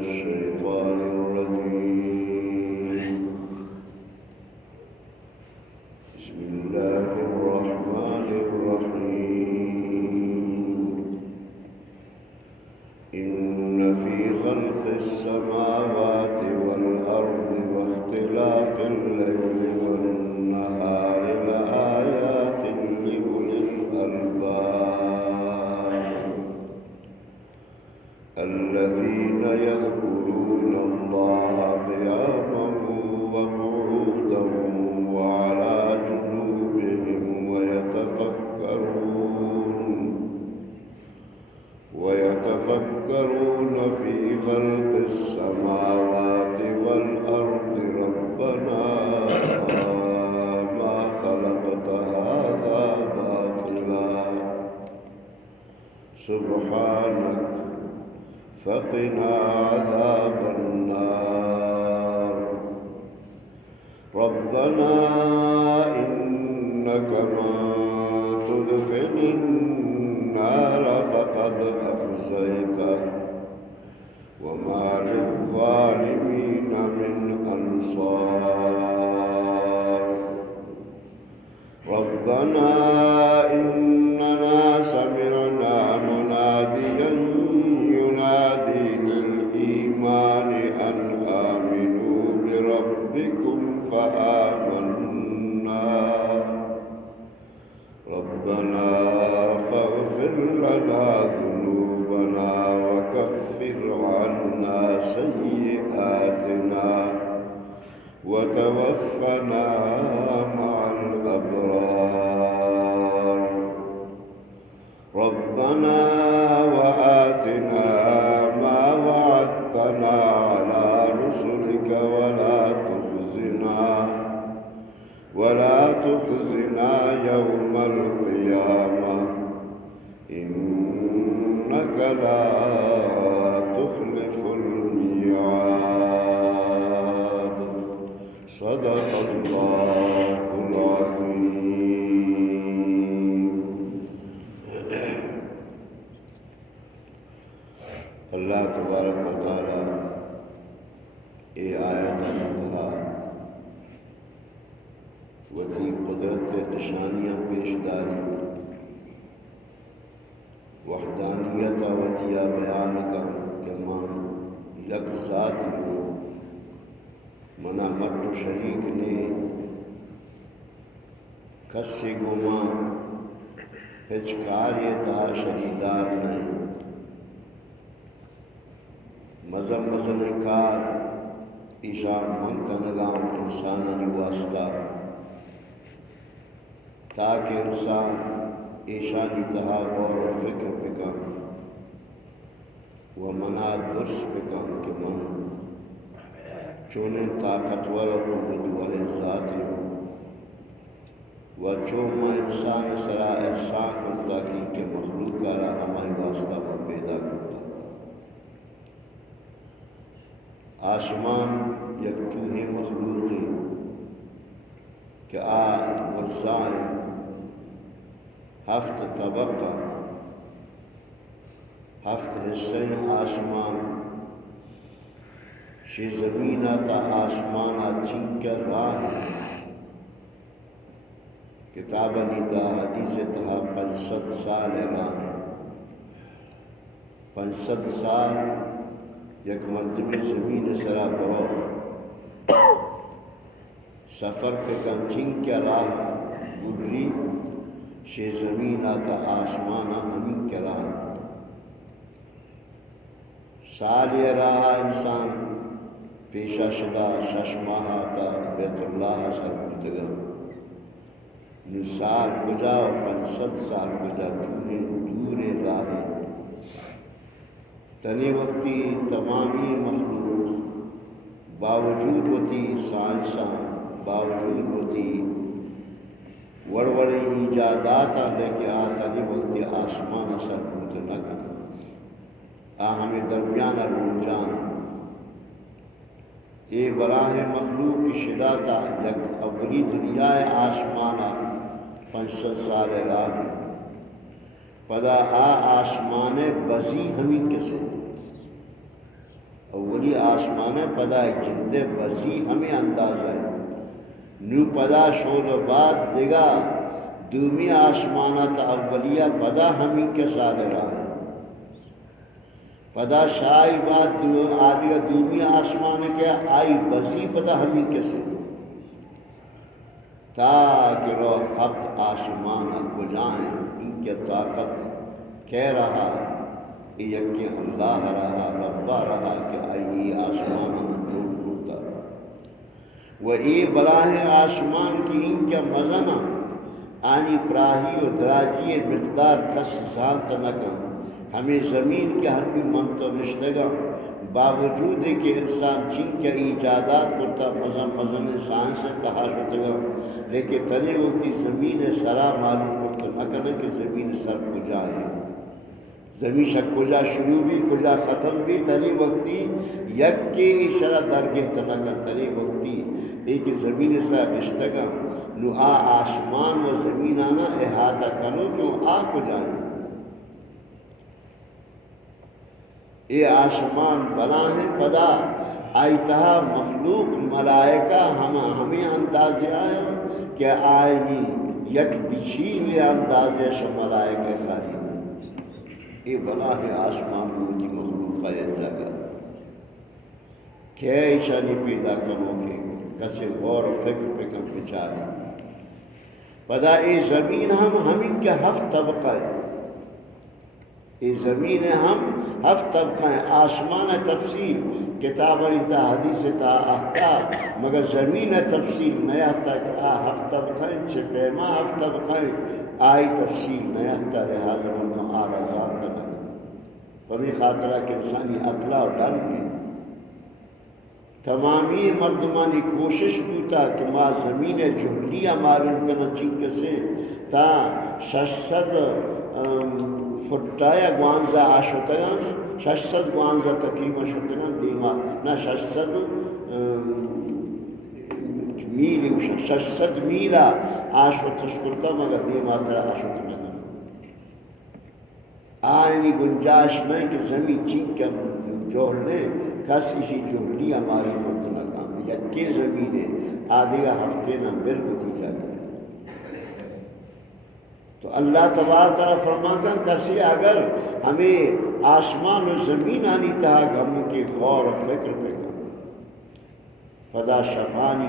الشيطان الرجيم بسم الله الرحمن الرحيم إن في خلق السماوات والأرض واختلاف الليل والنهار لآيات لأولي الألباب الذين يذكرون الله قياما وقعودا وعلى جنوبهم ويتفكرون في خلق السماوات والأرض ربنا ما خلقت هذا باطلا سبحانك فقنا عذاب النار ربنا إنك من تدخل النار فقد أخزيته وما للظالمين من أنصار ربنا إننا سمعنا مناديا ينادي للإيمان أن آمنوا بربكم فآمنا ربنا فاغفر لنا ذنوبنا وكفر عنا سيئاتنا وتوفنا مع الأبرار ربنا وآتنا ما وعدتنا على رسلك ولا تخزنا يوم القيامة إنك لا تخلف الميعاد صدق الله العظيم اللہ تبارک و تعالی یہ آیت انتہا وتی قدرت نشانیاں پیش داری وحدانیت وتیا بیان کا کہ من یک ذات ہو منا مٹ شریک نے کسی گما ہچکار یہ تا شریدار نہیں مزم کار ایشان من کا نظام انسانانی واسطہ تاکہ انسان ایشانی تہا غور و فکر بکن و منا درس بکن کہ من چونیں طاقتور و قوت والے ذاتی ہوں و چوما انسان سرا احسان کرتا کہ مخلوق کارا ہماری واسطہ پر پیدا کرتا آسمان یک چوہے مخلوقی کہ غرزائیں ہفت طبقہ ہفت حصے آسمان شی زمینہ تا آسمانہ چنکر راہ کتاب نیتا حدیث تہا 500 سال راہ 500 سال یک مرتبہ زمین سرا برو سفر پہ کن چنکر راہ گری شی زمین آتا آسمانہ ہمیں کران سالی راہ انسان پیشہ شدہ ششماہ آتا بیت اللہ سر بردگا نو سال کجا و 500 سال کجا دور راہ تنی وقتی تمامی مخلوق باوجود ہوتی سائنساں باوجود ہوتی وڑوڑی ایجادات لے کے آتانی وقت آسمان اثر بود نہ کر ہمیں درمیان رونجان یہ براہ مخلوق کی شداتا یک اولی دنیا آسمانا 500 سال راہ پدا آسمان بزی ہمیں کسے اول آسمان پدا جند بزی ہمیں انداز ہے نو پدا شور بعد دیگا دومی آسمانات اولیہ پدا ہمیں کے صادرہ ہے پدا شاہی بعد آدھگا دومی آسمان کے آئی بزی پدا ہمیں کے سے تاکہ روح حق آسمان کو جائیں ان کے طاقت کہہ رہا یکی اللہ رہا ربا رہا کہ آئی آسمان دور ہوتا و ای براہ آسمان کی ان کے مزنہ آنی پراہی و دراجی مقدار کس زانت نکا ہمیں زمین کے ہر بھی منتو نشتگا باوجود کہ انسان چین کے ایجادات کرتا مزن سائنس کہا شدگا لیکن تنے وقتی زمین سرا معلوم کرتا نکنے کہ زمین سر کو جائے زمین شک کجا شروع بھی کجا ختم بھی تنے وقتی یک کے اشارہ درگہ تنکن تنے وقتی ایک زمین سر نشتگا نو آسمان و زمین آنا احاطہ کنو کیوں کو جائے اے آسمان بلان پدا آئیتہا مخلوق ملائکہ ہمیں انداز آیا کہ آئینی یک بچیل انداز ملائکہ خالی اے بلان آسمان ہوتی مخلوق کا جگہ کیا ایشانی پیدا کرو گے کسے غور و فکر پہ کم بچارے پدا اے زمین ہمیں کے ہفت طبقہ ہے یہ زمین ہم ہفت طبقہ ہیں آسمان تفصیل کتاب انتا حدیث تا احکام مگر زمین تفصیل نیا تک ہفت طبقہ ہیں چھپیما ہفت طبقہ ہیں آئی تفصیل نیا تا لہذا مردم آرازان کرنا پمی خاطرہ کہ انسانی اقلا اور ڈر میں تمامی مردمانی کوشش ہوتا کہ ما زمین جہلیہ معلوم کرنا چنک سے تا 600 فٹایا گوانزا آشتگان 600 گوانزا تقریبا شتگان دیما نا 600 میل 600 میلا آشت شکرتا مگر دیما ترا آشتگان آئینی گنجاش نہیں کہ زمین چین کے جوہلنے کس اسی جوہلی ہماری مردنا کام یکی زمین ہے آدھے ہفتے نہ بالکل دی جائے تو اللہ تبارک تعالیٰ فرماتا کسی اگر ہمیں آسمان و زمین آنی تھا ہم کے غور و فکر پہ پدا شپانی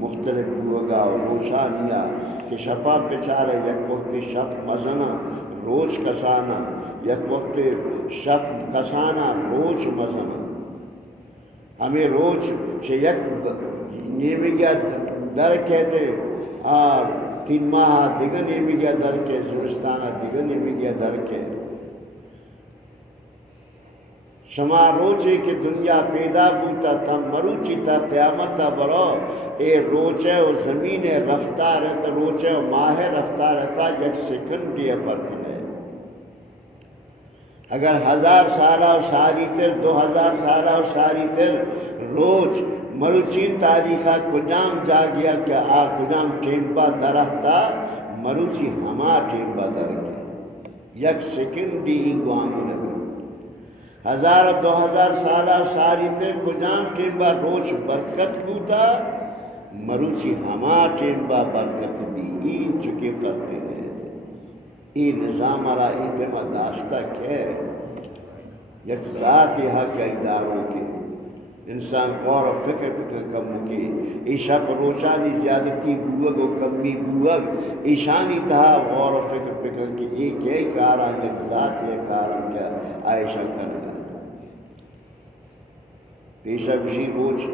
مختلف ہوگا روشانیہ کہ شپا پچارے یک وقت شپ مزنا روز کسانا یک وقت شپ کسانا روز مزنا ہمیں روز کہ یک نیمگیا در کہتے اور 3 ماہ دیگر نیمگیا در کے زمستانہ دیگر نیمگیا در کے شما روچے کہ دنیا پیدا بوتا تا مروچی تا قیامت تا برو اے روچے و زمین رفتہ رہتا روچے و ماہ رفتہ رہتا یک سیکنڈ دیا پر کنے اگر 1000 سالہ و ساری تر 2000 سالہ و ساری تر روچ مروچین تاریخہ کجام جا گیا کہ کجام ٹیمپا درختا مروچی ہما ٹیمپا درختا یک سیکنڈ دی گوانی لگا 1000 2000 سالہ ساری تے کجام ٹیمپا روچ برکت بوتا مروچی ہما ٹیمپا برکت بھی این چکے کرتے رہے این نظام را این پہ مداشتہ کیا یک ذات حق اداروں کے انسان غور و فکر کم کی ایشا پر روچانی زیادتی بوگ و کمی بوگ ایشانی تہا غور و فکر کی ایک ہے کارا یک ذات ہے کارا کیا عائشہ کرنا پیشہ بشی روچ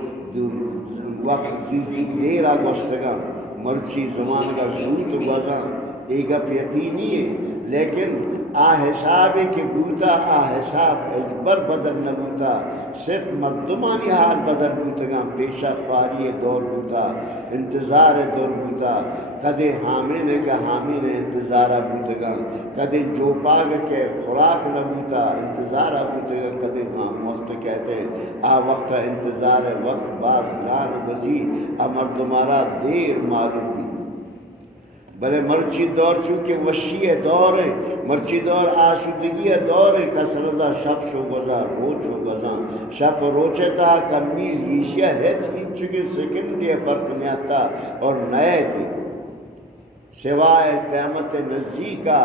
وقت دیر آگوستگا مرچی زمان کا زوت وزا ایگا یقینی ہے لیکن حساب کے بوتا حساب اجبر بدل نہ بوتا صرف مردمانی حال بدل بوتگا پیشہ خواری دور بوتا انتظار دور بوتا کدے حامل کا حامل انتظارہ بوتگا کدے جو پاگ کے خوراک نہ بوتا انتظارہ بوتگا کدے وقت کہتے وقت انتظار وقت باز لان بزی مردمارا دیر معلوم بھی بلے مرچی دور چونکہ وشی دور ہے، مرچی دور آسودگی دور ہے، کسر اللہ شب شو گزار روچ شو گزان شب روچے تا کمیز ایشیا ہے چونکہ سیکنڈ فرق نہیں آتا اور نئے تھے سوائے قیامت نزدیکا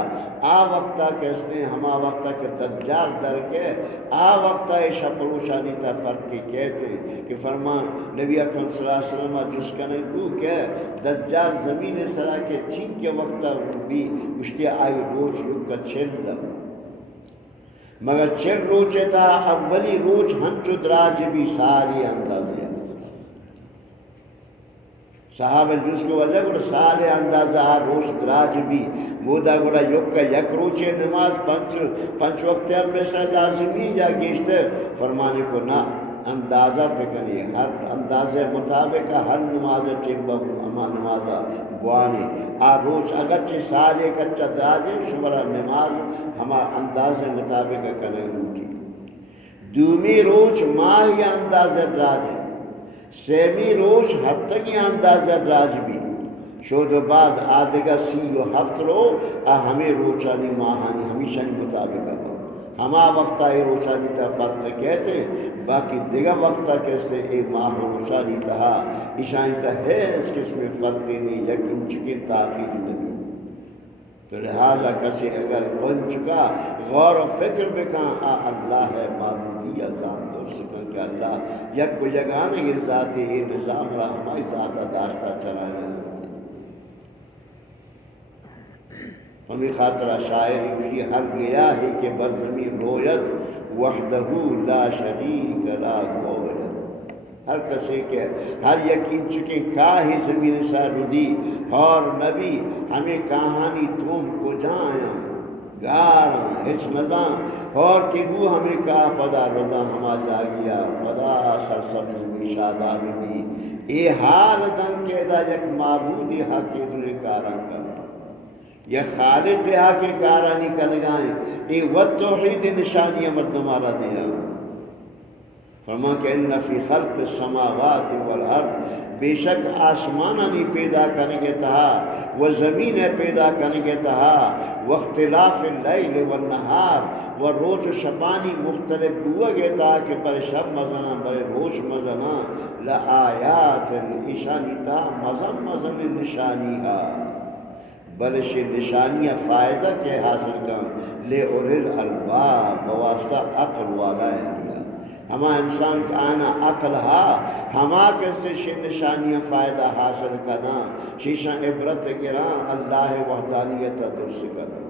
آ وقتا کیسنے ہما وقتا کہ دجال در کے آ وقتا شب روشانی تا فرق کے کہتے کہ فرمان نبی اکرم صلی اللہ علیہ وسلم جس کا نگو کہ دجال زمین سرا کے چین کے وقتا بھی اشتی آئی روچ یکا چھل مگر چھل روچے تا اولی روچ ہنچو دراج بھی سالی اندازے صحابہ جس کو وجہ گوڑا سال اندازہ روش دراج بھی مودا گوڑا یکا یک روچے نماز پنچ وقت میں سے لازمی جا گیشتے فرمانے کو نہ اندازہ پکنی ہر اندازے مطابق ہر نماز ٹیمبا اما نمازہ بوانی روچ اگرچہ سال ایک اچھا دراج ہے شمرا نماز ہما اندازے مطابق کنے روٹی دومی روچ ماہی اندازہ دراج ہے سیمی روش ہفتگی اندازہ دراج بھی شود بعد آدھگا 37 رو ہمیں روچانی ماہانی ہمیشہ مطابق ہما وقتا اے روچانی تا فرق کہتے باقی دیگا وقتا کیسے اے ماہ روچانی تہا اشانی تا ہے اس قسم فرق نہیں یک انچکی تاخیر نبی تو لہذا کسی اگر بن چکا غور و فکر بکان اللہ ہے معبودی ذات دور سکن کہ اللہ یک کو یگانے یہ ذاتی یہ نظام رہا ہماری ذاتہ داشتہ چلائے ہمیں خاطرہ شاعری بھی حل گیا ہے کہ برزمین رویت وحدہ لا شریک لا گویت ہر کسی کے ہر یقین چکے کاہی زمین سا ردی اور نبی ہمیں کہانی تم کو جائیں گاراں ہچ نظام اور کہ وہ ہمیں کہا پدا ردا ہما جا گیا پدا سر سبز بھی شاداب بھی اے حال دن کے دا یک معبودی حقی دلے کاراں کرنا یا خالق حقی کارانی کا لگائیں اے ود توحید نشانی مردمارا دیا فرما کہ ان فی خلق السماوات والارض بے شک آسمانانی پیدا کرنے کے تہا و زمین پیدا کرنے کے تہا واختلاف اللیل والنہار و روز و شبانی مختلف ہوا گیا تھا کہ پر شب مزنا بر روز مزنا لآیات نشانی تھا مزن نشانی ہے بلش نشانیہ فائدہ کے حاصل کر لے اولی الالباب بواسطہ عقل والا ہے ہما انسان کا آنا عقل ہا ہما کیسے نشانیاں فائدہ حاصل کرنا شیشہ عبرت گران اللہ وحدانیت درس کرنا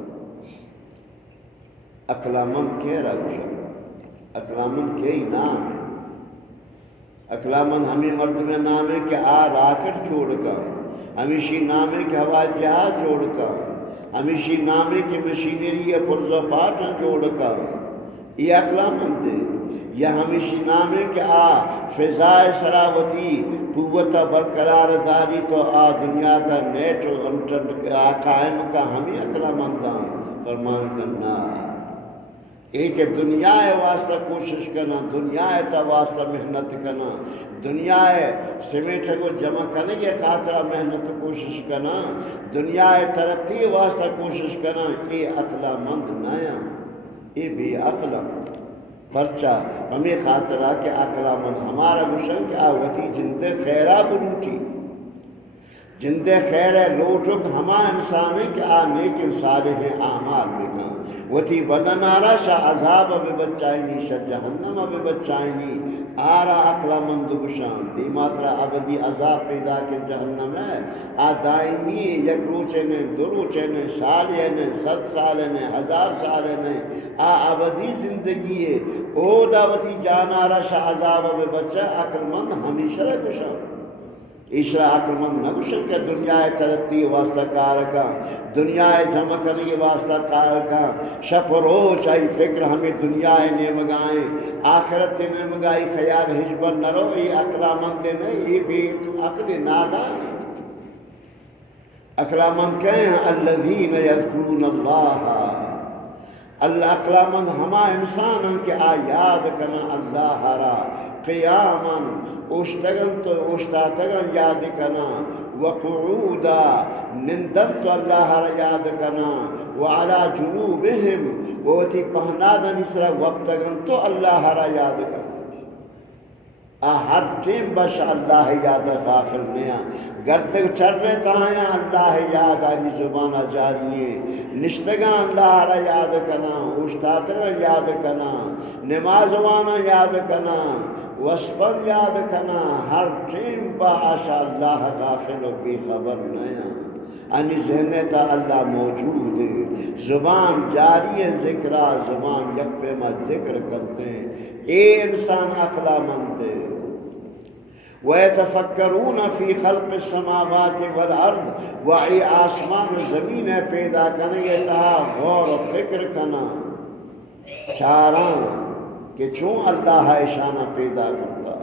اقلامند کہہ رہا گوشا اقلامند کہی نام ہے اقلامند ہمیں مرد میں نام ہے کہ راکٹ چھوڑ کر ہمیشی نام ہے کہ ہوائی جہاز جوڑ کر ہمیشی نام ہے کہ مشینری پرزہ پاٹاں جوڑ کر یہ اقلامند ہے یا ہمیشی نام ہے کہ فضائے سراوتی قوت برقرار داری تو دنیا کا نیٹ قائم کا ہمیں اقلا منداں فرمان کرنا ایک دنیا واسطہ کوشش کرنا دنیا تا واسطہ محنت کرنا دنیا سمیٹ کو جمع کرنے کے خاطرہ محنت کوشش کرنا دنیا ترقی واسطہ کوشش کرنا اے اقلا مند نایا اے بے اقلا پرچہ ہمیں خاطرہ کہ اقلا مند ہمارا گشن کہ آوتی جند خیرہ بلوٹی جند خیر لوٹک ہما انسان کہ نیک صالح اعمال بکن وتی بدن آرا شا عذاب بے بچائنی شا جہنم بے بچائنی آرا اقلا مند گشن دی ماترا ابدی عذاب پیدا کے جہنم ہے دائمی یک روچے نے دو روچے نے سالے نے 100 سالے نے 1000 سالے نے ابدی زندگی ہے او داوتی جان آرا شا عذاب بے بچہ عقل مند ہمیشہ گشن عشرہ عقل مند نہ گشن کہ دنیا ترقی واسطہ کار کا دنیا جمع کرنے کے واسطہ کار کا شپ روچ آئی فکر ہمیں دنیا نے مگائیں آخرت نے مگائی خیال حجبر نہ رو یہ عقل مند نہیں یہ بھی عقل نادان عقل مند کہیں الذین یذکرون اللہ عقل مند ہما انسان کے یاد کرنا اللہ را قیاما اوشتگن تو اوشتاتگن یاد کنا وقعودا نندن تو اللہ را یاد کنا وعلا جنوبہم ووتی پہنادن اسرا وقتگن تو اللہ را یاد کنا ہر ٹیم بش اللہ یاد غافل نیا گر تک چل رہے تایا اللہ یاد آنی زبانہ جاریے نشتگاں اللہ را یاد کنا اوشتاتگا یاد کنا نمازوانا یاد کنا وسپن یاد کنا ہر ٹیم با آشا اللہ غافل و بی خبر نیا انی ذہن تا اللہ موجود ہے زبان جاری ذکرہ زبان یک پیما ذکر کرتے ہیں اے انسان عقلہ مند ہے وَيَتَفَكَّرُونَ فِي خَلْقِ السَّمَاوَاتِ وَالْأَرْضِ وَعِي آسمان و زمین پیدا کرنے تہا غور و فکر کنا چاران کہ چون اللہ اشانہ پیدا کرتا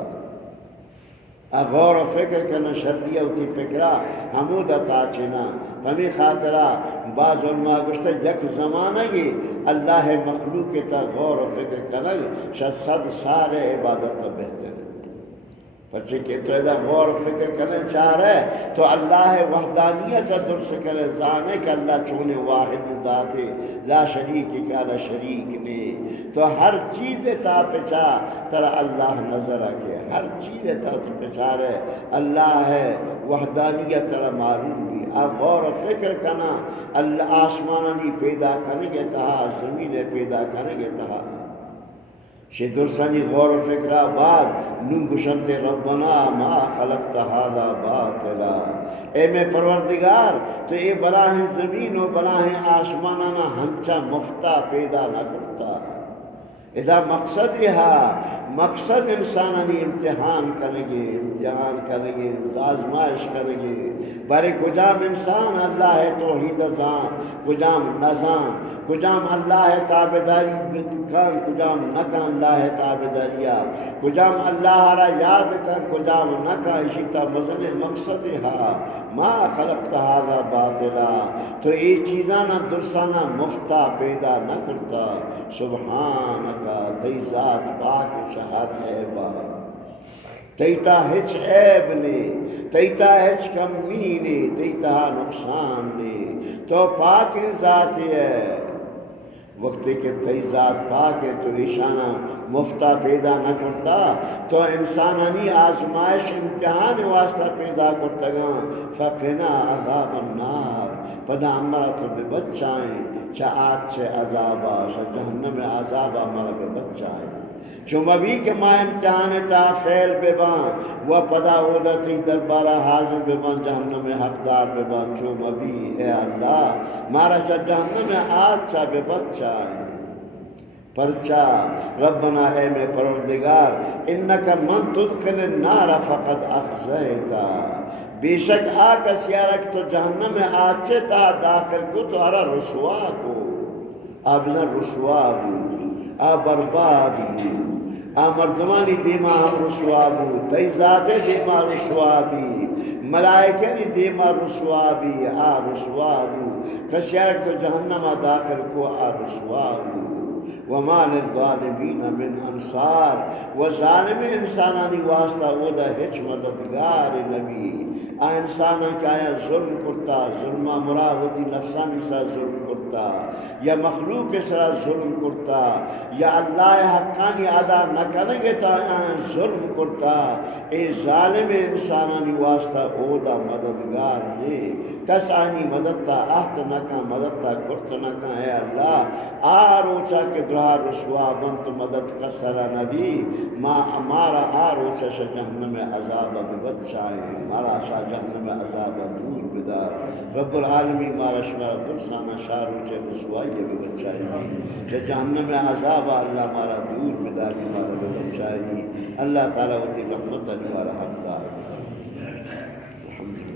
غور و فکر کنا شرطیہ ہوتی فکرہ حمودہ تاچنا ہمیں خاطرہ بعض علماء گوشتا یک زمانہ یہ اللہ مخلوق تا غور و فکر کنا شاید 100 سال عبادت تا بہتر ہے بچے کہ تو ایدہ غور و فکر کرنے چاہ رہے تو اللہ وحدانیت درس کرے زانے کہ اللہ چونے واحد ذات لا شریک کا لا شریک نے تو ہر چیز تا پچا ترہ اللہ نظر آکے ہر چیز تا پچا رہے اللہ ہے وحدانیت ترہ معلوم بھی اب غور و فکر کرنا اللہ آسمانانی پیدا کرنے کے تہا زمین پیدا کرنے کے تہا درسانی غور و فکرہ بعد نو گشنت ربنا ما خلقت هذا باطلا اے میں پروردگار تو اے بلاہ زمین و بلاہ آسمانانا ہنچا مفتہ پیدا نہ کرتا ادا مقصد مقصد انسانانی امتحان کریں گے آزمائش کریں گے بارے کجام انسان اللہ توحید زان کجام نزان کجام اللہ تابداری کن کجام نکن اللہ تابداریا کجام اللہ را یاد کن کجام نکن اشیتا مزن مقصد ما خلقت هذا باطلا تو یہ چیزانا درسانا مفتہ پیدا نہ کرتا سبحانکا تی ذات پاک شہر عیبا تیتا ہچ عیب نے تیتا ہچ کمی نے تیتا نقصان نے تو پاک ذات ہے وقت کے تی ذات پاک ہے تو ایشانہ مفتہ پیدا نہ کرتا تو انسانانی آزمائش امتحان واسطہ پیدا کرتا گا فقنا عذاب النار پدا ہمارا تو بے بچائیں چاہ آج سے عذابا شاہ جہنم عذابا ہمارا بے بچائیں چون ابھی کہ ماں امتحان تا فیل بے بان وہ پدا عودتی دربارہ حاضر بے بان جہنم حقدار بے بان چون ابھی اے اللہ مارا شاہ جہنم آج سا بے بچائیں پرچا ربنا اے میں پروردگار انکا من تدخل النار فقد اخزیتا بے شک آکس یارک تو جہنم آچے تا داخل کو تو ارا رسوا کو آبزن رسوا بھی آ برباد بھی آ مردمانی دیما ہم رسوا بھی تی ذات دیما رسوا بھی ملائکہ دیما رسوا بھی آ رسوا بھی کس یارک تو جہنم داخل کو آ رسوا بھی وما للظالمین من انصار و ظالم انسانانی واسطہ وہ دا ہچ مددگار نبی آ انسانا کیا ظلم کرتا ظلمہ مراوتی نفسانی سا ظلم کرتا یا مخلوق سرا ظلم کرتا یا اللہ حقانی ادا نہ کرنے تا ظلم کرتا اے ظالم انسانانی واسطہ او دا مددگار نے کس آنی مددتا احت نکا مددتا کرت نکا اے اللہ آروچا کے درہا رسوا بنت مدد کسر نبی ما امارا آروچا شا جہنم عذاب ببچائیں مارا شا جہنم عذاب دور بدار رب العالمین مارا شمارا درسانا شاروچا رسوائی ببچائیں کہ جہنم عذاب اللہ مارا دور بدار مارا ببچائیں اللہ تعالیٰ وطی رحمت مارا حقدار الحمدللہ